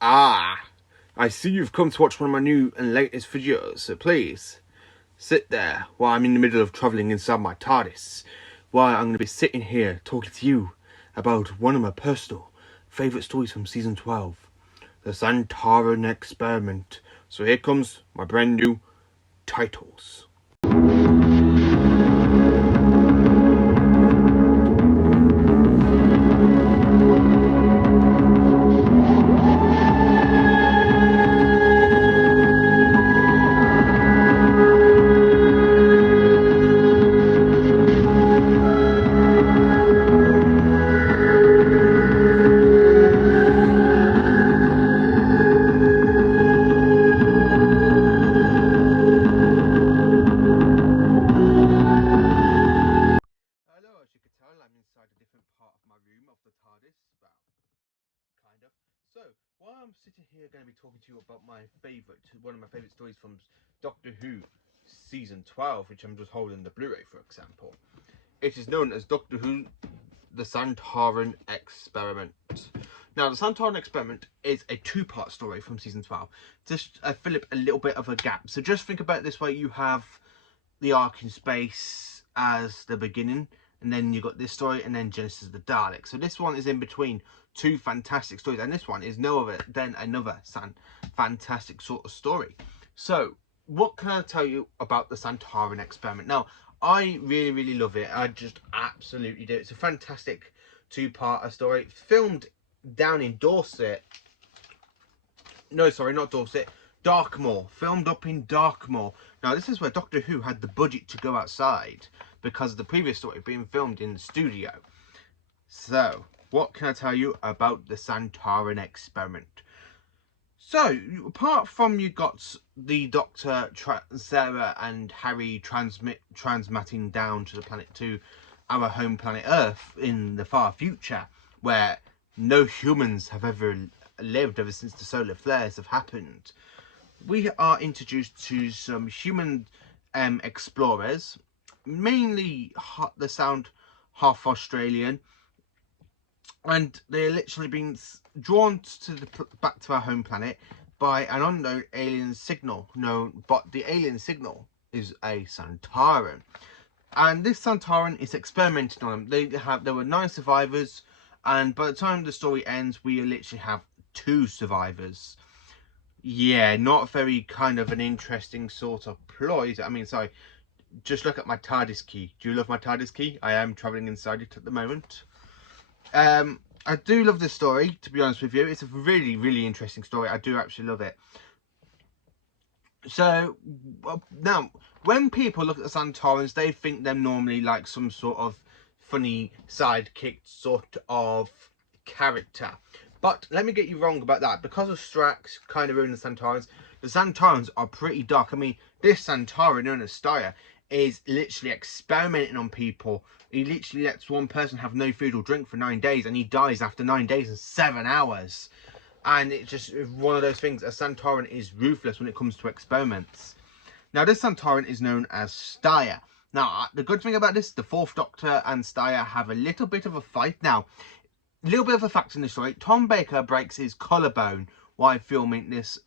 Ah, I see you've come to watch one of my new and latest videos, so please sit there while I'm in the middle of travelling inside my TARDIS, while I'm going to be sitting here talking to you about one of my personal favourite stories from Season 12, the sontaran experiment. So here comes my brand new titles. Hello, as you can tell, I'm inside a different part of my room of the TARDIS, well, kind of. So, while I'm sitting here going to be talking to you about one of my favourite stories from Doctor Who Season 12, which I'm just holding the Blu-ray for example. It is known as Doctor Who, the sontaran experiment. Now, the sontaran experiment is a two-part story from Season 12. Just fill up a little bit of a gap. So just think about it this way. You have the Ark in Space as the beginning, and then you got this story, and then Genesis of the Daleks. So this one is in between two fantastic stories, and this one is no other than another fantastic sort of story. So what can I tell you about the sontaran experiment? Now, I really love it. I just absolutely do. It's a fantastic two-part story filmed down in Dorset. No, sorry, not Dorset. Darkmoor, filmed up in Darkmoor. Now, this is where Doctor Who had the budget to go outside because the previous story being filmed in the studio. So, what can I tell you about the sontaran experiment? So, apart from you got the Doctor, Sarah and Harry transmitting down to the planet, to our home planet Earth in the far future, where no humans have ever lived ever since the solar flares have happened, we are introduced to some human explorers, mainly the sound half Australian, and they're literally being drawn to back to our home planet by an unknown alien signal. But the alien signal is a sontaran, and this sontaran is experimenting on them. There were 9 survivors, and by the time the story ends, we literally have 2 survivors. Yeah, not very kind of an interesting sort of ploy. I mean, sorry, just look at my TARDIS key. Do you love my TARDIS key? I am travelling inside it at the moment. I do love this story, to be honest with you. It's a really interesting story. I do actually love it. So, now, when people look at the sontarans, they think them normally like some sort of funny sidekick sort of character. But let me get you wrong about that. Because of Strax kind of ruining the sontarans are pretty dark. I mean, this sontaran known as Steyr is literally experimenting on people. He literally lets one person have no food or drink for 9 days, and he dies after 9 days and 7 hours. And it's just one of those things. A sontaran is ruthless when it comes to experiments. Now, this sontaran is known as Steyr. Now, the good thing about this, the 4th Doctor and Steyr have a little bit of a fight. Now, a little bit of a fact in the story. Tom Baker breaks his collarbone while filming this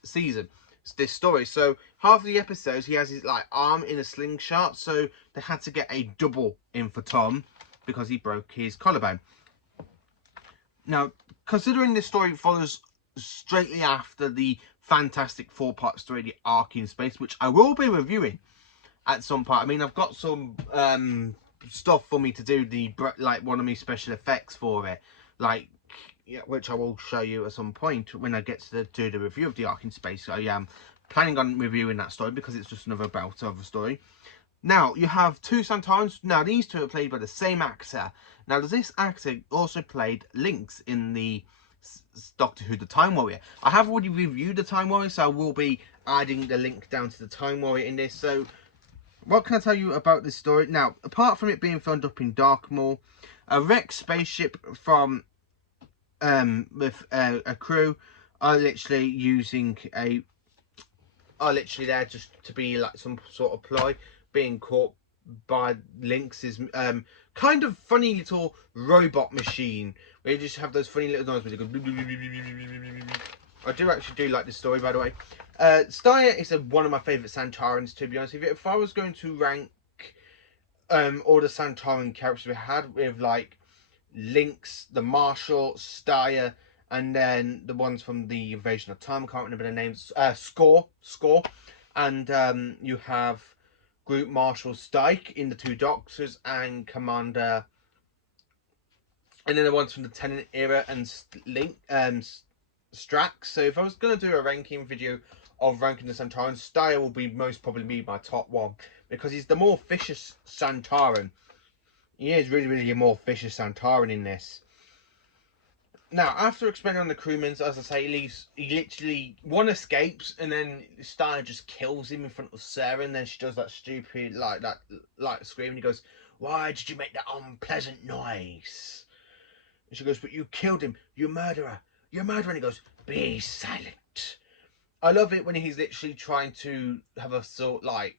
story. So half of the episodes he has his arm in a slingshot, so they had to get a double in for Tom because he broke his collarbone. Now, considering this story follows straightly after the fantastic 4-part story, The Ark in Space, which I will be reviewing at some part. I mean, I've got some stuff for me to do, one of my special effects for it, which I will show you at some point when I get to do the review of The Ark in Space. I am planning on reviewing that story because it's just another bout of a story. Now, you have 2 sontarans. Now, these 2 are played by the same actor. Now, this actor also played Lynx in the Doctor Who, The Time Warrior. I have already reviewed The Time Warrior, so I will be adding the link down to The Time Warrior in this. So, what can I tell you about this story? Now, apart from it being filmed up in Darkmoor, a wrecked spaceship from with a crew are literally there just to be like some sort of ploy. Being caught by Lynx's kind of funny little robot machine where you just have those funny little noises where it goes. I do actually do like this story, by the way. Steyr is one of my favourite Sontarans, to be honest with you. If I was going to rank all the Sontaran characters we had, with like Lynx, the Marshal, Steyr, and then the ones from the Invasion of Time, I can't remember their names. Score, and you have Group Marshal Stike in the Two Doctors, and Commander, and then the ones from the Tenant era and Link, Strax. So if I was going to do a ranking video of ranking the Sontaran, Steyr will be most probably be my top one, because he's the more vicious Sontaran. He is really a more vicious Sontaran in this. Now, after expanding on the crewmen, as I say, he literally, one escapes, and then Steyr just kills him in front of Sarah, and then she does that stupid, like scream, and he goes, "Why did you make that unpleasant noise?" And she goes, "But you killed him, you murderer, you murderer," and he goes, "Be silent." I love it when he's literally trying to have a sort, like,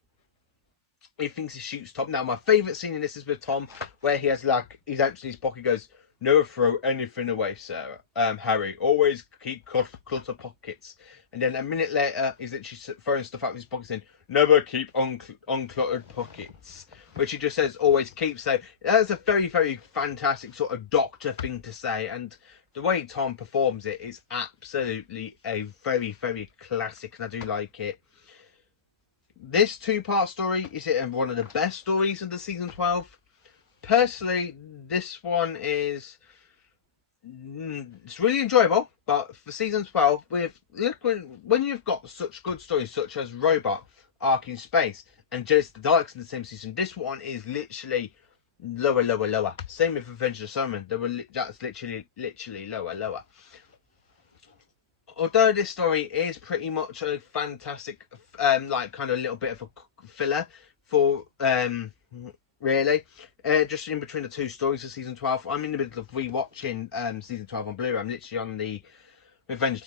he thinks he shoots Tom. Now, my favourite scene in this is with Tom, where he has, like, he's empty his pocket, goes, "Never throw anything away, Sarah. Harry, always keep clutter pockets." And then a minute later, he's literally throwing stuff out of his pockets saying, "Never keep uncluttered pockets." Which he just says, "always keep." So that's a very fantastic sort of doctor thing to say. And the way Tom performs it is absolutely a very classic, and I do like it. This two-part story is one of the best stories of the season 12. Personally, this one is it's really enjoyable, but for season 12, when you've got such good stories such as Robot, Ark in Space, and Genesis the Daleks in the same season, this one is literally lower. Same with Revenge of the Superman. That's literally lower. Although this story is pretty much a fantastic, like, kind of little bit of a filler for, really, just in between the two stories of season 12. I'm in the middle of rewatching season 12 on Blu-ray. I'm literally on the Revenge.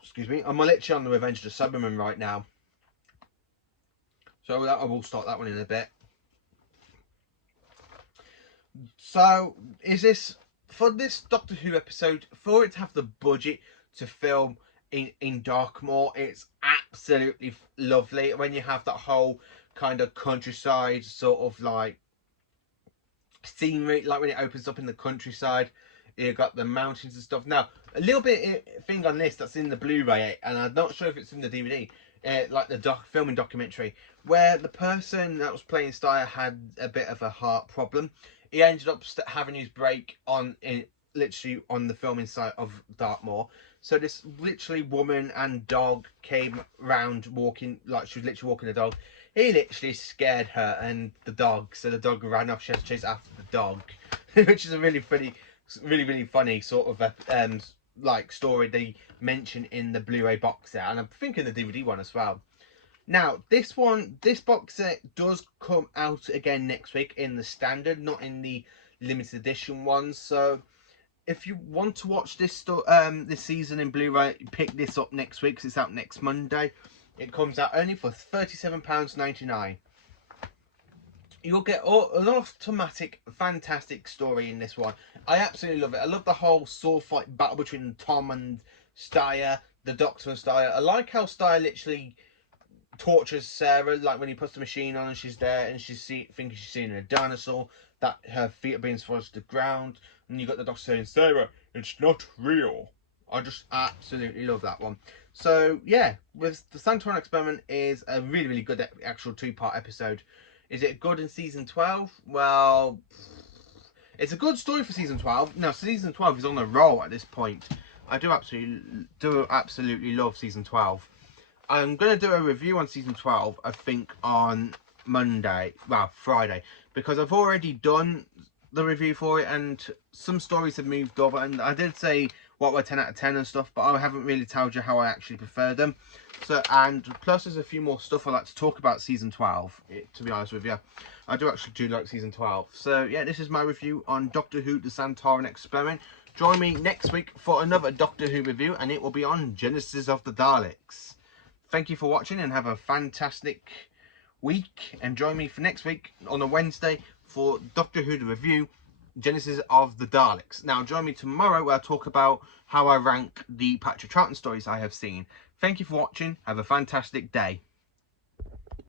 Excuse me. I'm literally on the Revenge of the Cybermen right now. So I will start that one in a bit. So is this for this Doctor Who episode, for it to have the budget to film in Darkmoor? It's absolutely lovely when you have that whole kind of countryside sort of like scenery, like when it opens up in the countryside. You've got the mountains and stuff. Now, a little bit thing on this that's in the Blu-ray, and I'm not sure if it's in the DVD, like the filming documentary, where the person that was playing Steyr had a bit of a heart problem. He ended up having his break literally on the filming site of Dartmoor. So this literally woman and dog came round walking, like she was literally walking the dog. He literally scared her and the dog, so the dog ran off. She had to chase after the dog, which is a really funny sort of like story they mention in the Blu-ray box set, and I'm thinking the DVD one as well. Now, this box set does come out again next week in the standard, not in the limited edition ones. So if you want to watch this this season in Blu-ray, pick this up next week because it's out next Monday. It comes out only for £37.99. You'll get an automatic, fantastic story in this one. I absolutely love it. I love the whole sword fight battle between Tom and Steyr, the Doctor and Steyr. I like how Steyr literally tortures Sarah, like when he puts the machine on and she's there and she's thinking she's seeing a dinosaur, that her feet are being swallowed to the ground, and you got the Doctor saying, "Sarah, it's not real." I just absolutely love that one. So yeah, with the Sontaran Experiment is a really good actual two-part episode. Is it good in season 12? Well, it's a good story for season 12. No, season 12 is on a roll at this point. I do absolutely love season 12. I'm going to do a review on season 12, I think, on Friday, because I've already done the review for it, and some stories have moved up, and I did say what were 10 out of 10 and stuff, but I haven't really told you how I actually prefer them. So, and plus there's a few more stuff I like to talk about season 12, to be honest with you. I do like season 12. So yeah, this is my review on Doctor Who The Sontaran Experiment. Join me next week for another Doctor Who review, and it will be on Genesis of the Daleks. Thank you for watching and have a fantastic week. And join me for next week on a Wednesday for Doctor Who The Review Genesis of the Daleks. Now, join me tomorrow where I talk about how I rank the Patrick Troughton stories I have seen. Thank you for watching. Have a fantastic day.